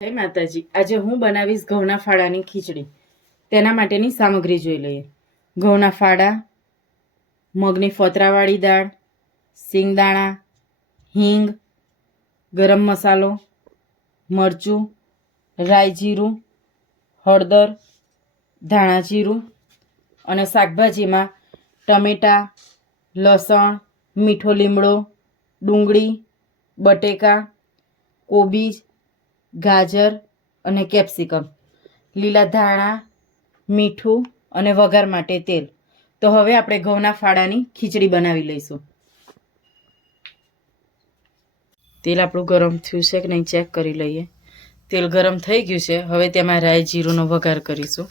જય માતાજી। આજે હું બનાવીશ ઘઉંના ફાડાની ખીચડી। તેના માટેની સામગ્રી જોઈ લઈએ। ઘઉંના ફાડા, મગની ફોતરાવાળી દાળ, સિંગદાણા, હિંગ, ગરમ મસાલો, મરચું, રાઈ જીરું, હળદર, ધાણા જીરું અને શાકભાજીમાં ટમેટાં, લસણ, મીઠો લીમડો, ડુંગળી, બટેકા, કોબીજ, ગાજર અને કેપ્સિકમ, લીલા ધાણા, મીઠું અને વઘાર માટે તેલ। તો હવે આપણે ઘઉંના ફાડાની ખીચડી બનાવી લઈશું। તેલ આપણું ગરમ થયું છે કે નહીં ચેક કરી લઈએ। તેલ ગરમ થઈ ગયું છે। હવે તેમાં રાઈ જીરુંનો વઘાર કરીશું।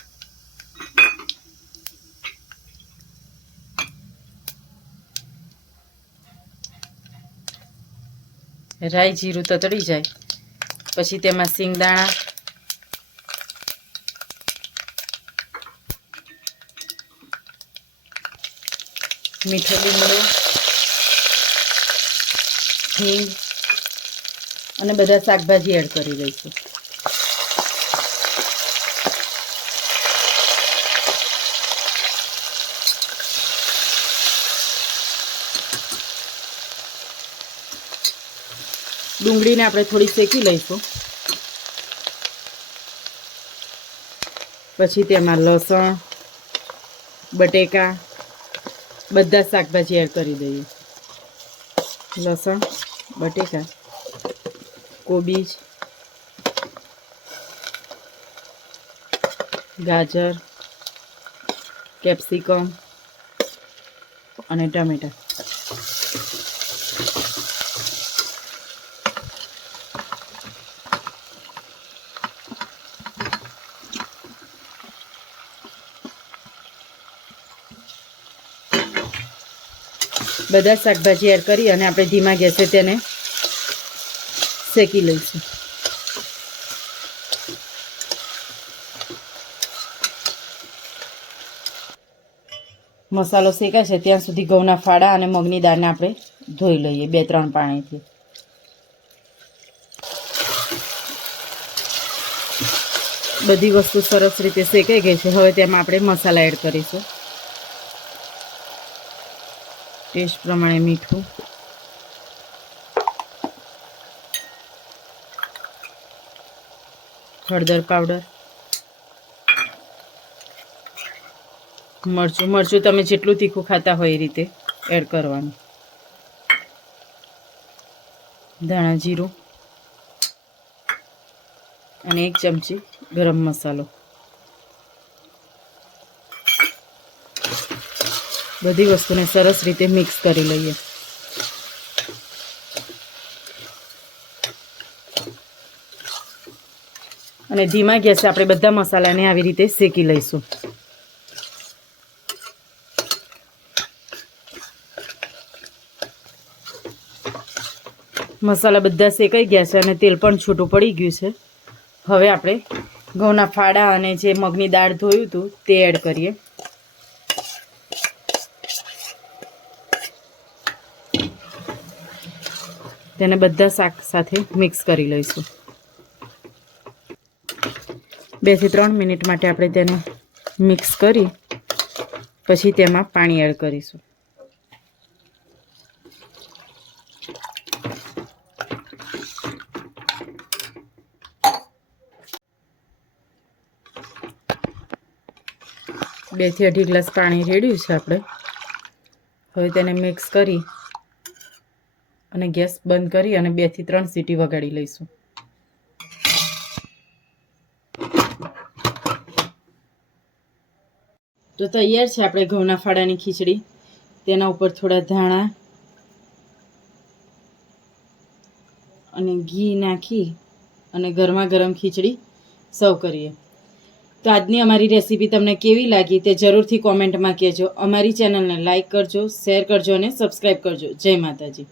રાઈ જીરું તતડી જાય પછી તેમાં સિંગદાણા, મીઠો લીમડો, હિંગ અને બધા શાકભાજી એડ કરી દઈશું। ડુંગળીને આપણે થોડી શેકી લઈશું। પછી તેમાં લસણ, બટેકા, બધા શાકભાજી એડ કરી દઈએ। લસણ, બટેકા, કોબીજ, ગાજર, કેપ્સિકમ અને ટમેટાં। બધા શાકભાજી એડ કરી અને આપણે ધીમા ગેસે તેને શેકી લઈશું। મસાલો શેકાય છે ત્યાં સુધી ઘઉંના ફાડા અને મગની દાળને આપણે ધોઈ લઈએ 2-3 પાણીથી। બધી વસ્તુ સરસ રીતે શેકાઈ ગઈ છે। હવે તેમાં આપણે મસાલા એડ કરીશું। ટેસ્ટ પ્રમાણે મીઠું, હળદર પાવડર, મરચું તમે જેટલું તીખું ખાતા હોય એ રીતે એડ કરવાનું, ધાણા જીરું અને 1 ચમચી ગરમ મસાલો। બધી વસ્તુને સરસ રીતે મિક્સ કરી લઈએ। અને ધીમા ગેસે આપણે બધા મસાલાને આવી રીતે શેકી લઈશું। મસાલા બધા શેકાઈ ગયા છે અને તેલ પણ છૂટું પડી ગયું છે। હવે આપણે ઘઉંના ફાડા અને જે મગની દાળ ધોયું હતું તે એડ કરીએ। તેને બધા શાક સાથે મિક્સ કરી લઈશું। 2 થી 3 મિનિટ માટે આપણે તેને મિક્સ કરી પછી તેમાં પાણી એડ કરીશું। બે થી 2.5 ગ્લાસ પાણી રેડ્યું છે આપણે। હવે તેને મિક્સ કરી અને ગેસ બંધ કરી અને 2 થી 3 સીટી વગાડી લઈશું। તો તૈયાર છે આપણે ઘઉંના ફાડાની ખીચડી। તેના ઉપર થોડા ધાણા અને ઘી નાખી અને ગરમા ગરમ ખીચડી સર્વ કરીએ। તો આજની અમારી રેસીપી તમને કેવી લાગી તે જરૂરથી કોમેન્ટમાં કહેજો। અમારી ચેનલને લાઈક કરજો, શેર કરજો અને સબસ્ક્રાઈબ કરજો। જય માતાજી।